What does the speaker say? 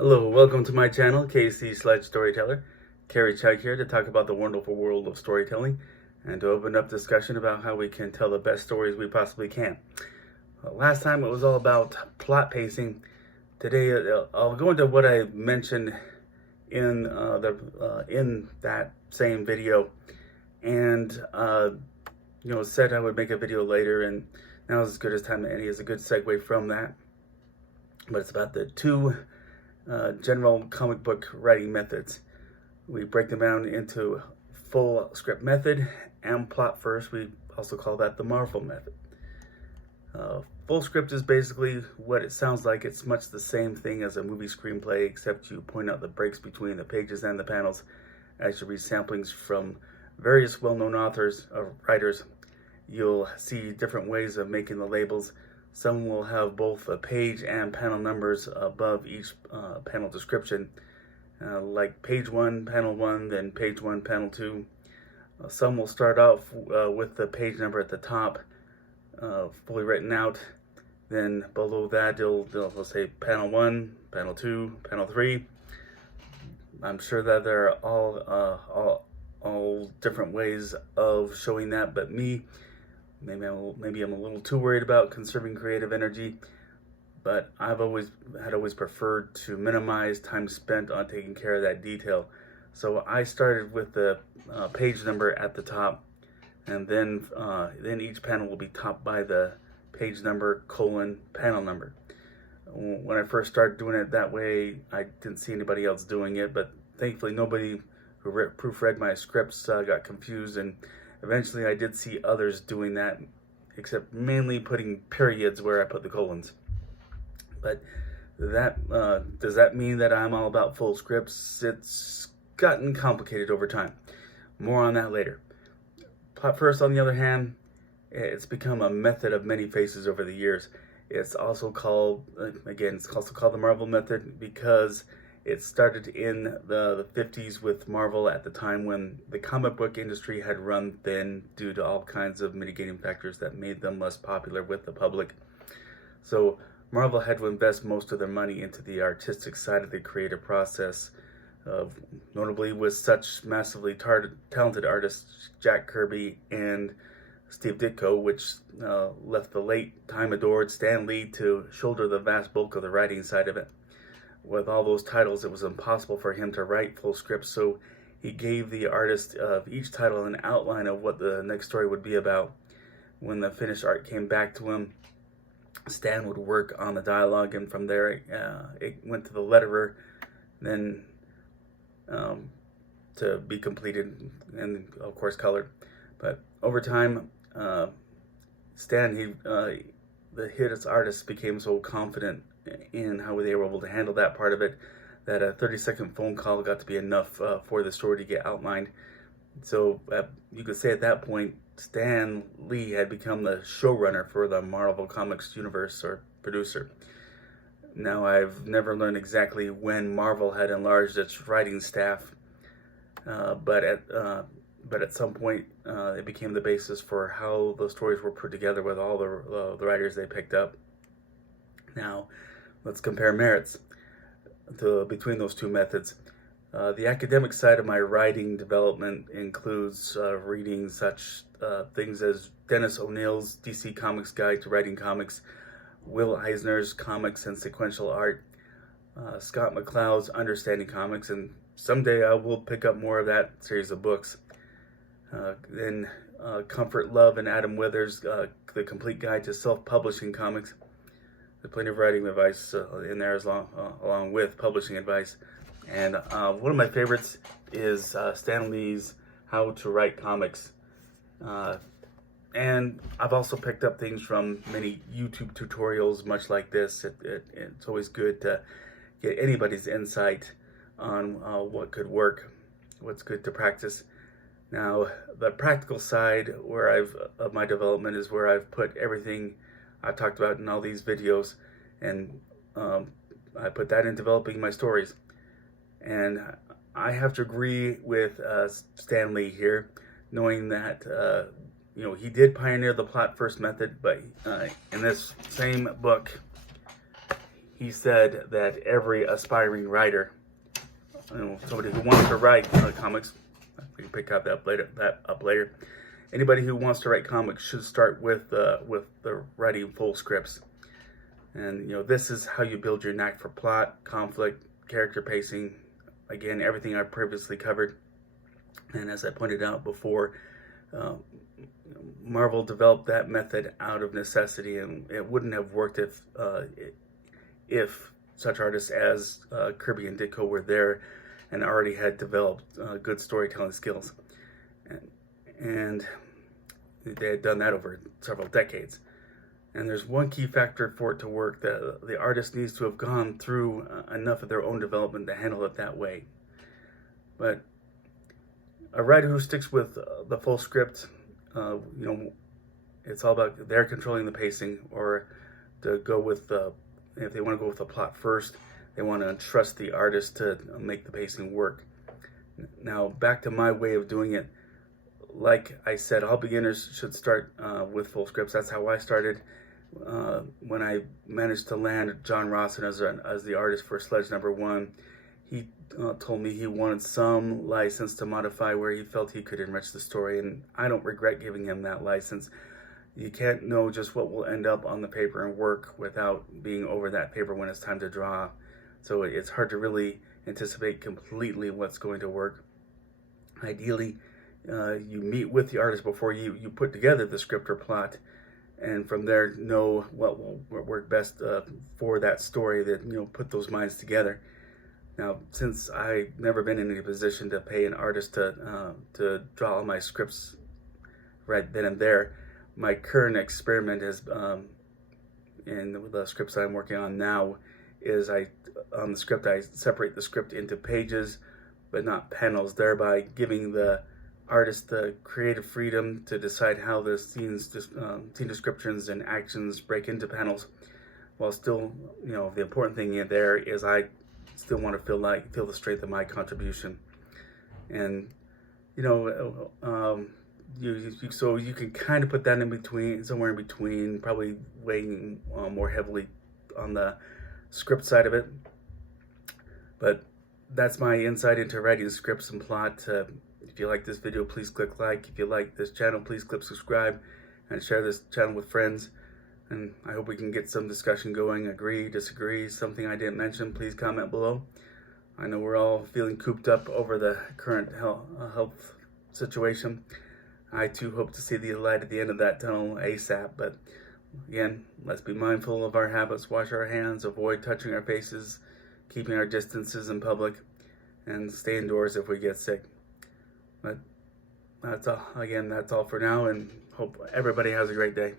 Hello, welcome to my channel, KC Sledge Storyteller. Carrie Chuck here to talk about the wonderful world of storytelling and to open up discussion about how we can tell the best stories we possibly can. Last time it was all about plot pacing. Today I'll go into what I mentioned in that same video, and said I would make a video later, and now is as good as time as any is a good segue from that. But it's about the two general comic book writing methods. We break them down into full script method and plot first. We also call that the Marvel method. Full script is basically what it sounds like. It's much the same thing as a movie screenplay, except you point out the breaks between the pages and the panels as you read samplings from various well-known authors or writers. You'll see different ways of making the labels. Some will have both a page and panel numbers above each panel description, like page 1, panel 1, then page 1, panel 2. Some will start off with the page number at the top, fully written out. Then below that, they'll say panel 1, panel 2, panel 3. I'm sure that there are all different ways of showing that, but maybe I'm a little too worried about conserving creative energy, but I've always preferred to minimize time spent on taking care of that detail. So I started with the page number at the top, and then each panel will be topped by the page number : panel number. When I first started doing it that way, I didn't see anybody else doing it, but thankfully nobody who proofread my scripts got confused, and eventually I did see others doing that, except mainly putting periods where I put the colons. But that does that mean that I'm all about full scripts? It's gotten complicated over time. More on that later. Plot first, on the other hand, it's become a method of many faces over the years. It's also called, the Marvel method because it started in the 50s with Marvel, at the time when the comic book industry had run thin due to all kinds of mitigating factors that made them less popular with the public. So Marvel had to invest most of their money into the artistic side of the creative process, notably with such massively talented artists Jack Kirby and Steve Ditko, which left the late time-adored Stan Lee to shoulder the vast bulk of the writing side of it. With all those titles, it was impossible for him to write full scripts, so he gave the artist of each title an outline of what the next story would be about. When the finished art came back to him, Stan would work on the dialogue, and from there it went to the letterer, then to be completed and, of course, colored. But over time, Stan, the hit artist, became so confident in how they were able to handle that part of it that a 30-second phone call got to be enough for the story to get outlined. So you could say at that point, Stan Lee had become the showrunner for the Marvel Comics universe, or producer. Now, I've never learned exactly when Marvel had enlarged its writing staff, but at some point it became the basis for how the stories were put together with all the writers they picked up. Now, let's compare merits between those two methods. The academic side of my writing development includes reading such things as Dennis O'Neill's DC Comics Guide to Writing Comics, Will Eisner's Comics and Sequential Art, Scott McCloud's Understanding Comics, and someday I will pick up more of that series of books. Then Comfort Love and Adam Withers' The Complete Guide to Self-Publishing Comics. There's plenty of writing advice in there along with publishing advice. And one of my favorites is Stan Lee's How to Write Comics. And I've also picked up things from many YouTube tutorials much like this. It's always good to get anybody's insight on what could work, what's good to practice. Now, the practical side of my development is where I've put everything I've talked about in all these videos, and I put that in developing my stories. And I have to agree with Stan Lee here, knowing that he did pioneer the plot first method, but in this same book, he said that every aspiring writer, somebody who wants to write comics, we can pick up that later. Anybody who wants to write comics should start with the writing full scripts. And this is how you build your knack for plot, conflict, character pacing. Again, everything I previously covered. And as I pointed out before, Marvel developed that method out of necessity, and it wouldn't have worked if such artists as Kirby and Ditko were there and already had developed good storytelling skills. And they had done that over several decades. And there's one key factor for it to work: that the artist needs to have gone through enough of their own development to handle it that way. But a writer who sticks with the full script, it's all about they're controlling the pacing, or to go with if they want to go with the plot first, they want to trust the artist to make the pacing work. Now, back to my way of doing it. Like I said, all beginners should start with full scripts. That's how I started. When I managed to land John Rawson as the artist for Sledge #1, he told me he wanted some license to modify where he felt he could enrich the story, and I don't regret giving him that license. You can't know just what will end up on the paper and work without being over that paper when it's time to draw. So it's hard to really anticipate completely what's going to work. Ideally, you meet with the artist before you put together the script or plot, and from there know what will work best for that story, that put those minds together. Now, since I've never been in any position to pay an artist to draw all my scripts right then and there, my current experiment is in the scripts I'm working on now is on the script I separate the script into pages but not panels, thereby giving the artist the creative freedom to decide how the scene descriptions and actions break into panels, while still, the important thing in there is I still want to feel the strength of my contribution. And so you can kind of put that in between, somewhere in between, probably weighing more heavily on the script side of it. But that's my insight into writing scripts and plot. If you like this video, please click like. If you like this channel, please click subscribe and share this channel with friends. And I hope we can get some discussion going. Agree, disagree, something I didn't mention, please comment below. I know we're all feeling cooped up over the current health situation. I too hope to see the light at the end of that tunnel ASAP. But again, let's be mindful of our habits, wash our hands, avoid touching our faces, keeping our distances in public, and stay indoors if we get sick. But that's all. Again, that's all for now, and hope everybody has a great day.